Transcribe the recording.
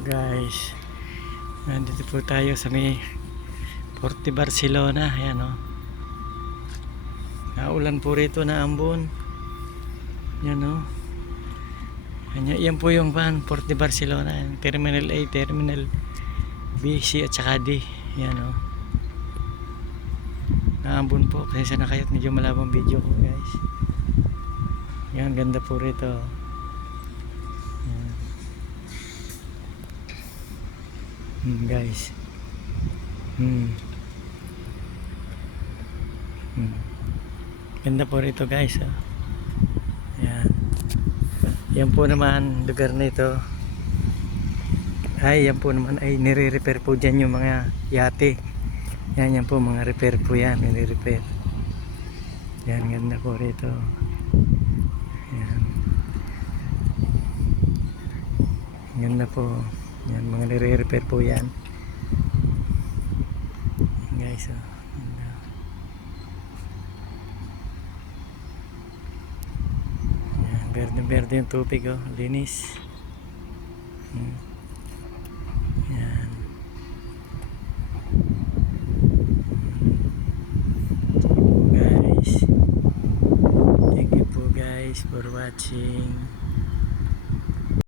guys, nandito po tayo sa may Forte Barcelona. Ayan o, naulan po rito na ambon. Yan o, yan po yung van Forte Barcelona. Terminal A, Terminal B, C at saka D. Yan o, naambon po. Pasensya na kayo at medyo malabang video ko guys. Yan, ganda po rito. Guys, ganda po rito guys. Yan po naman lugar na ito ay yan po naman ay nire-repair po dyan yung mga yate. Yan po mga repair po yan, nire-repair. Yan, ganda po rito. Yan, ganda po. Yan, mga nire-repair po yan. Yan guys, yan, berde-berde yung tubig, linis. Yan. Guys, thank you po guys for watching.